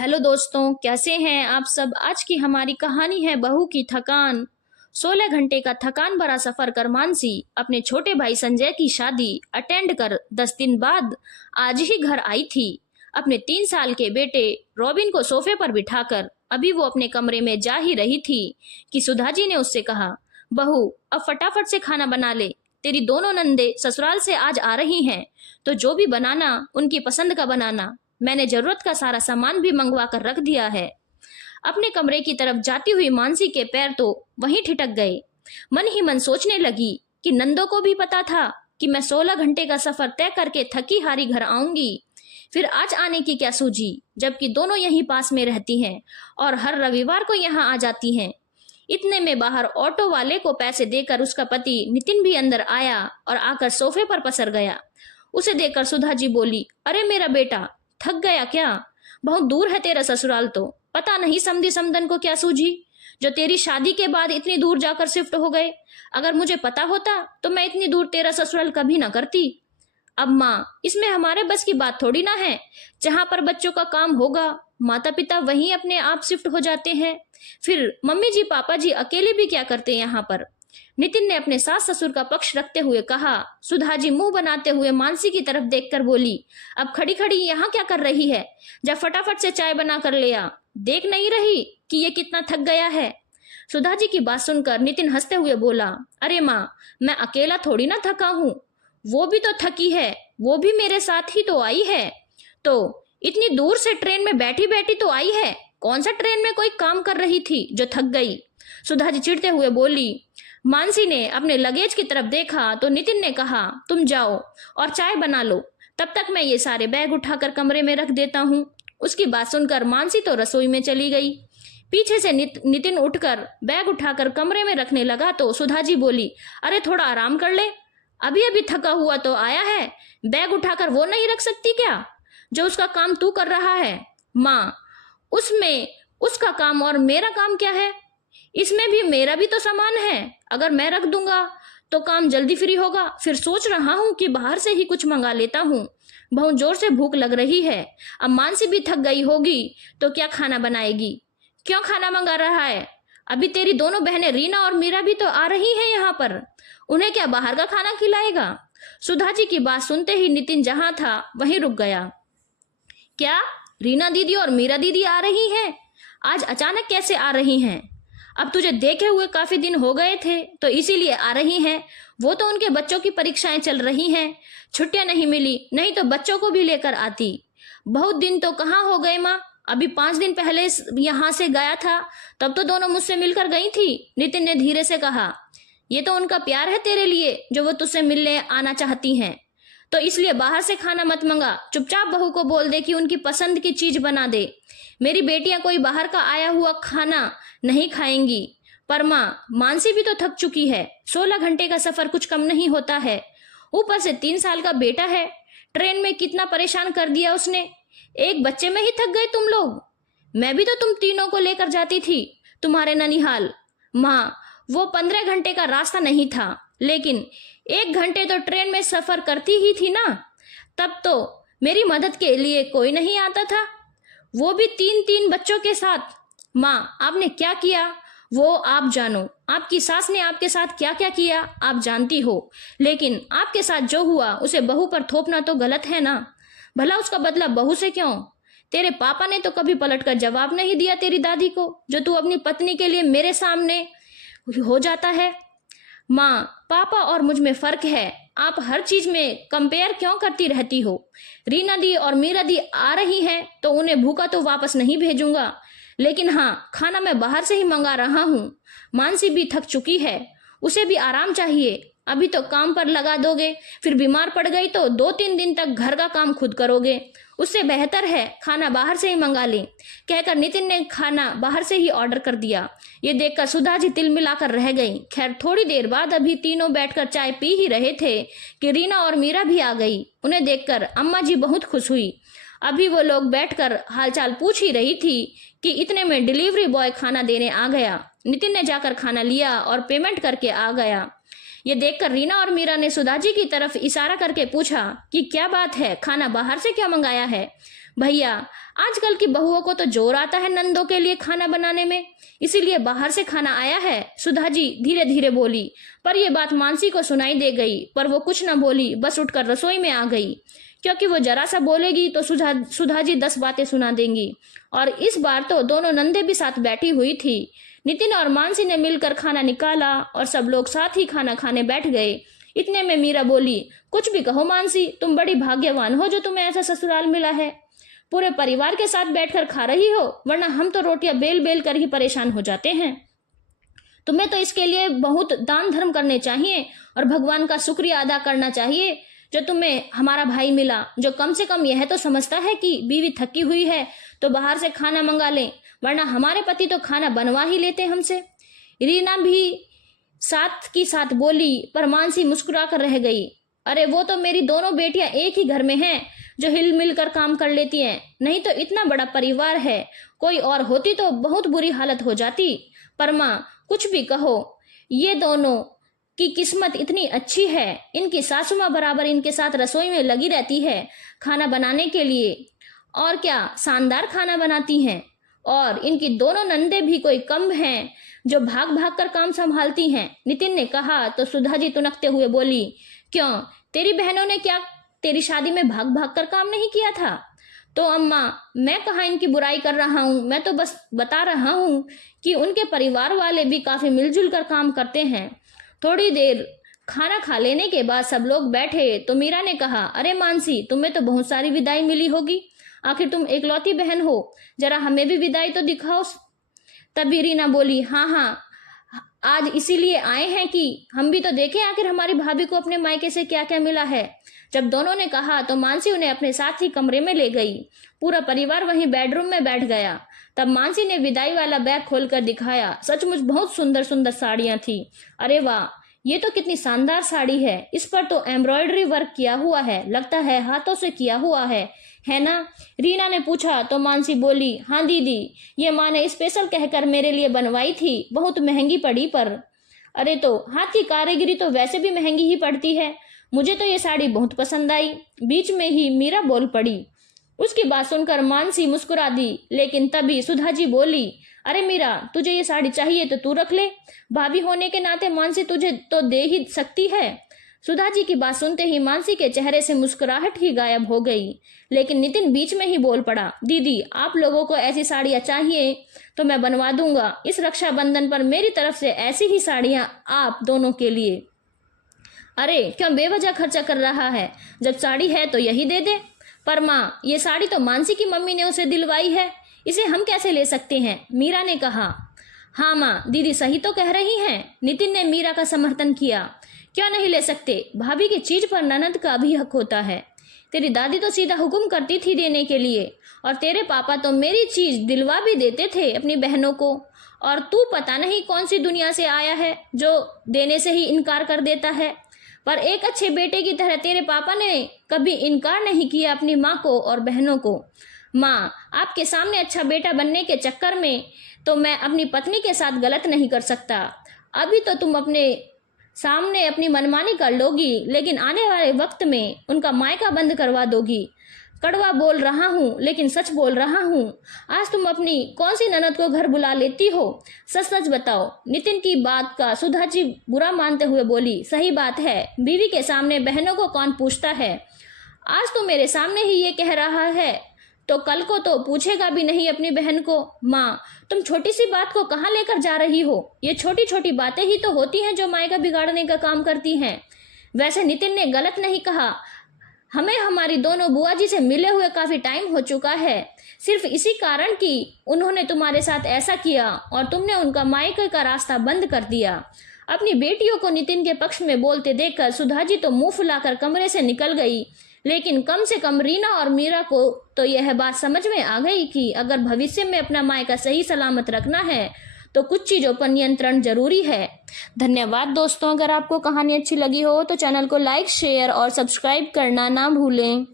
Hello दोस्तों, कैसे हैं आप सब। आज की हमारी कहानी है बहू की थकान। 16 घंटे का थकान भरा सफर कर मानसी अपने छोटे भाई संजय की शादी अटेंड कर 10 दिन बाद आज ही घर आई थी। अपने 3 साल के बेटे रॉबिन को सोफे पर बिठाकर अभी वो अपने कमरे में जा ही रही थी कि सुधा जी ने उससे कहा, बहू अब फटाफट से खाना बना ले। तेरी दोनों नंदे ससुराल से आज आ रही हैं, तो जो भी बनाना उनकी पसंद का बनाना। मैंने जरूरत का सारा सामान भी मंगवा कर रख दिया है। अपने कमरे की तरफ जाती हुई मानसी के पैर तो वहीं ठिठक गए। मन ही मन सोचने लगी कि नंदो को भी पता था कि मैं 16 घंटे का सफर तय करके थकी हारी घर आऊंगी। फिर आज आने की क्या सूझी, जबकि दोनों यहीं पास में रहती हैं और हर रविवार को यहाँ आ जाती हैं। इतने में बाहर ऑटो वाले को पैसे देकर उसका पति नितिन भी अंदर आया और आकर सोफे पर पसर गया। उसे देखकर सुधा जी बोली, अरे मेरा बेटा, थक गया क्या? बहुत दूर है तेरा ससुराल, तो पता नहीं समधी समधन को क्या सूझी जो तेरी शादी के बाद इतनी दूर जाकर शिफ्ट हो गए। अगर मुझे पता होता तो मैं इतनी दूर तेरा ससुराल कभी ना करती। अब माँ, इसमें हमारे बस की बात थोड़ी ना है। जहां पर बच्चों का काम होगा माता पिता वहीं अपने आप शिफ्ट हो जाते हैं। फिर मम्मी जी पापा जी अकेले भी क्या करते हैं यहाँ पर। नितिन ने अपने सास ससुर का पक्ष रखते हुए कहा। सुधा जी मुंह बनाते हुए मानसी की तरफ देखकर बोली, अब खड़ी खड़ी यहाँ क्या कर रही है? जब फटाफट से चाय बना कर ले आ। देख नहीं रही कि ये कितना थक गया है? सुधा जी की बात सुनकर नितिन हंसते हुए बोला, अरे माँ, मैं अकेला थोड़ी ना थका हूँ, वो भी तो थकी है। वो भी मेरे साथ ही तो आई है। तो इतनी दूर से ट्रेन में बैठी बैठी तो आई है। कौन सा ट्रेन में कोई काम कर रही थी जो थक गई? सुधा जी चिढ़ते हुए बोली। मानसी ने अपने लगेज की तरफ देखा तो नितिन ने कहा, तुम जाओ और चाय बना लो, तब तक मैं ये सारे बैग उठाकर कमरे में रख देता हूँ। उसकी बात सुनकर मानसी तो रसोई में चली गई। पीछे से नितिन उठकर बैग उठाकर कमरे में रखने लगा तो सुधा जी बोली, अरे थोड़ा आराम कर ले, अभी अभी थका हुआ तो आया है। बैग उठाकर वो नहीं रख सकती क्या जो उसका काम तू कर रहा है? माँ, उसमें उसका काम और मेरा काम क्या है? इसमें भी मेरा भी तो सामान है। अगर मैं रख दूंगा तो काम जल्दी फ्री होगा। फिर सोच रहा हूँ कि बाहर से ही कुछ मंगा लेता हूँ। बहुत जोर से भूख लग रही है। अब मानसी भी थक गई होगी तो क्या खाना बनाएगी? क्यों खाना मंगा रहा है? अभी तेरी दोनों बहनें रीना और मीरा भी तो आ रही हैं यहाँ पर, उन्हें क्या बाहर का खाना खिलाएगा? सुधा जी की बात सुनते ही नितिन जहां था वहीं रुक गया। क्या रीना दीदी और मीरा दीदी आ रही हैं? आज अचानक कैसे आ रही हैं? अब तुझे देखे हुए काफी दिन हो गए थे तो इसीलिए आ रही हैं। वो तो उनके बच्चों की परीक्षाएं चल रही हैं, छुट्टियां नहीं मिली, नहीं तो बच्चों को भी लेकर आती। बहुत दिन तो कहाँ हो गए माँ, अभी 5 दिन पहले यहाँ से गया था, तब तो दोनों मुझसे मिलकर गई थी। नितिन ने धीरे से कहा, ये तो उनका प्यार है तेरे लिए जो वो तुझसे मिलने आना चाहती हैं, तो इसलिए बाहर से खाना मत मंगा। चुपचाप बहू को बोल दे कि उनकी पसंद की चीज बना दे। मेरी बेटियां कोई बाहर का आया हुआ खाना नहीं खाएंगी। पर माँ, मानसी भी तो थक चुकी है। 16 घंटे का सफर कुछ कम नहीं होता है। ऊपर से 3 साल का बेटा है। ट्रेन में कितना परेशान कर दिया उसने। एक बच्चे में ही थक गए तुम लोग। मैं भी तो तुम तीनों को लेकर जाती थी तुम्हारे ननिहाल। माँ, वो 15 घंटे का रास्ता नहीं था, लेकिन 1 घंटे तो ट्रेन में सफर करती ही थी ना। तब तो मेरी मदद के लिए कोई नहीं आता था, वो भी 3-3 बच्चों के साथ। माँ, आपने क्या किया वो आप जानो। आपकी सास ने आपके साथ क्या क्या किया आप जानती हो, लेकिन आपके साथ जो हुआ उसे बहू पर थोपना तो गलत है ना। भला उसका बदला बहू से क्यों? तेरे पापा ने तो कभी पलटकर जवाब नहीं दिया तेरी दादी को, जो तू अपनी पत्नी के लिए मेरे सामने हो जाता है। माँ, पापा और मुझ में फर्क है। आप हर चीज में कंपेयर क्यों करती रहती हो? रीना दी और मीरा दी आ रही हैं तो उन्हें भूखा तो वापस नहीं भेजूंगा, लेकिन हाँ, खाना मैं बाहर से ही मंगा रहा हूँ। मानसी भी थक चुकी है, उसे भी आराम चाहिए। अभी तो काम पर लगा दोगे, फिर बीमार पड़ गई तो 2-3 दिन तक घर का काम खुद करोगे। उससे बेहतर है खाना बाहर से ही मंगा लें। कहकर नितिन ने खाना बाहर से ही ऑर्डर कर दिया। ये देखकर सुधा जी तिल मिलाकर रह गई। खैर, थोड़ी देर बाद अभी तीनों बैठकर चाय पी ही रहे थे कि रीना और मीरा भी आ गई। उन्हें देखकर अम्मा जी बहुत खुश हुई। अभी वो लोग बैठकर हालचाल पूछ ही रही थी कि इतने में डिलीवरी बॉय खाना देने आ गया। नितिन ने जाकर खाना लिया और पेमेंट करके आ गया। ये देखकर रीना और मीरा ने सुधा जी की तरफ इशारा करके पूछा कि क्या बात है, खाना बाहर से क्यों मंगाया है? भैया, आजकल की बहुओं को तो जोर आता है नंदों के लिए खाना बनाने में, इसीलिए बाहर से खाना आया है, सुधा जी धीरे धीरे बोली। पर यह बात मानसी को सुनाई दे गई, पर वो कुछ न बोली, बस उठकर रसोई में आ गई, क्योंकि वो जरा सा बोलेगी तो सुधा जी 10 बातें सुना देंगी। और इस बार तो दोनों नंदे भी साथ बैठी हुई थी। नितिन और मानसी ने मिलकर खाना निकाला और सब लोग साथ ही खाना खाने बैठ गए। इतने में मीरा बोली, कुछ भी कहो मानसी, तुम बड़ी भाग्यवान हो जो तुम्हें ऐसा ससुराल मिला है। पूरे परिवार के साथ बैठकर खा रही हो, वरना हम तो रोटियां बेल बेल कर ही परेशान हो जाते हैं। तुम्हें तो इसके लिए बहुत दान धर्म करने चाहिए और भगवान का शुक्रिया अदा करना चाहिए जो तुम्हें हमारा भाई मिला, जो कम से कम यह तो समझता है कि बीवी थकी हुई है तो बाहर से खाना मंगा लें, वरना हमारे पति तो खाना बनवा ही लेते हमसे। रीना भी साथ की साथ बोली, पर मानसी मुस्कुरा कर रह गई। अरे वो तो मेरी दोनों बेटियां एक ही घर में हैं जो हिल मिल कर काम कर लेती हैं, नहीं तो इतना बड़ा परिवार है, कोई और होती तो बहुत बुरी हालत हो जाती। पर माँ, कुछ भी कहो, ये दोनों की किस्मत इतनी अच्छी है, इनकी सासू माँ बराबर इनके साथ रसोई में लगी रहती है खाना बनाने के लिए, और क्या शानदार खाना बनाती हैं। और इनकी दोनों नंदे भी कोई कम हैं जो भाग भाग कर काम संभालती हैं। नितिन ने कहा तो सुधा जी तुनकते हुए बोली, क्यों, तेरी बहनों ने क्या तेरी शादी में भाग भाग कर काम नहीं किया था? तो अम्मा, मैं कहाँ इनकी बुराई कर रहा हूँ, मैं तो बस बता रहा हूँ कि उनके परिवार वाले भी काफी मिलजुल कर काम करते हैं। थोड़ी देर खाना खा लेने के बाद सब लोग बैठे तो मीरा ने कहा, अरे मानसी, तुम्हें तो बहुत सारी विदाई मिली होगी, आखिर तुम एकलौती बहन हो, जरा हमें भी विदाई तो दिखाओ। तभी रीना बोली, हाँ, आज इसीलिए आए हैं कि हम भी तो देखें आखिर हमारी भाभी को अपने मायके से क्या क्या मिला है। जब दोनों ने कहा तो मानसी उन्हें अपने साथ ही कमरे में ले गई। पूरा परिवार वहीं बेडरूम में बैठ गया। तब मानसी ने विदाई वाला बैग खोलकर दिखाया। सचमुच बहुत सुंदर सुंदर साड़ियां थी। अरे वाह, ये तो कितनी शानदार साड़ी है, इस पर तो एम्ब्रॉयडरी वर्क किया हुआ है, लगता है हाथों से किया हुआ है ना? रीना ने पूछा तो मानसी बोली, हाँ दीदी, ये माँ ने स्पेशल कहकर मेरे लिए बनवाई थी, बहुत महंगी पड़ी पर। अरे तो हाथ की कारीगरी तो वैसे भी महंगी ही पड़ती है, मुझे तो ये साड़ी बहुत पसंद आई। बीच में ही मीरा बोल पड़ी। उसकी बात सुनकर मानसी मुस्कुरा दी, लेकिन तभी सुधा जी बोली, अरे मीरा, तुझे ये साड़ी चाहिए तो तू रख ले, भाभी होने के नाते मानसी तुझे तो दे ही सकती है। सुधा जी की बात सुनते ही मानसी के चेहरे से मुस्कुराहट ही गायब हो गई। लेकिन नितिन बीच में ही बोल पड़ा, दीदी, आप लोगों को ऐसी साड़ियां चाहिए तो मैं बनवा दूंगा, इस रक्षाबंधन पर मेरी तरफ से ऐसी ही साड़ियां आप दोनों के लिए। अरे क्यों बेवजह खर्चा कर रहा है, जब साड़ी है तो यही दे दे। पर माँ, ये साड़ी तो मानसी की मम्मी ने उसे दिलवाई है, इसे हम कैसे ले सकते हैं? मीरा ने कहा। हाँ माँ, दीदी सही तो कह रही हैं। नितिन ने मीरा का समर्थन किया। क्यों नहीं ले सकते, भाभी की चीज पर ननद का भी हक होता है। तेरी दादी तो सीधा हुक्म करती थी देने के लिए, और तेरे पापा तो मेरी चीज दिलवा भी देते थे अपनी बहनों को, और तू पता नहीं कौन सी दुनिया से आया है जो देने से ही इनकार कर देता है। पर एक अच्छे बेटे की तरह तेरे पापा ने कभी इनकार नहीं किया अपनी माँ को और बहनों को। माँ, आपके सामने अच्छा बेटा बनने के चक्कर में तो मैं अपनी पत्नी के साथ गलत नहीं कर सकता। अभी तो तुम अपने सामने अपनी मनमानी कर लोगी, लेकिन आने वाले वक्त में उनका मायका बंद करवा दोगी। कड़वा बोल रहा हूँ लेकिन सच बोल रहा हूँ। आज तुम अपनी कौन सी ननद को घर बुला लेती हो, सच सच बताओ। नितिन की बात का सुधा जी बुरा मानते हुए बोली, सही बात है, बीवी के सामने बहनों को कौन पूछता है। आज तो मेरे सामने ही ये कह रहा है तो कल को तो पूछेगा भी नहीं अपनी बहन को। माँ, तुम छोटी सी बात को कहाँ लेकर जा रही हो? ये छोटी छोटी बातें ही तो होती हैं जो मायका बिगाड़ने का काम करती हैं। वैसे नितिन ने गलत नहीं कहा, हमें हमारी दोनों बुआ जी से मिले हुए काफी टाइम हो चुका है, सिर्फ इसी कारण कि उन्होंने तुम्हारे साथ ऐसा किया और तुमने उनका मायके का रास्ता बंद कर दिया। अपनी बेटियों को नितिन के पक्ष में बोलते देखकर सुधा जी तो मुंह फुलाकर कमरे से निकल गई। लेकिन कम से कम रीना और मीरा को तो यह बात समझ में आ गई कि अगर भविष्य में अपना मायका सही सलामत रखना है तो कुछ चीज़ों पर नियंत्रण जरूरी है। धन्यवाद दोस्तों, अगर आपको कहानी अच्छी लगी हो तो चैनल को लाइक, शेयर और सब्सक्राइब करना ना भूलें।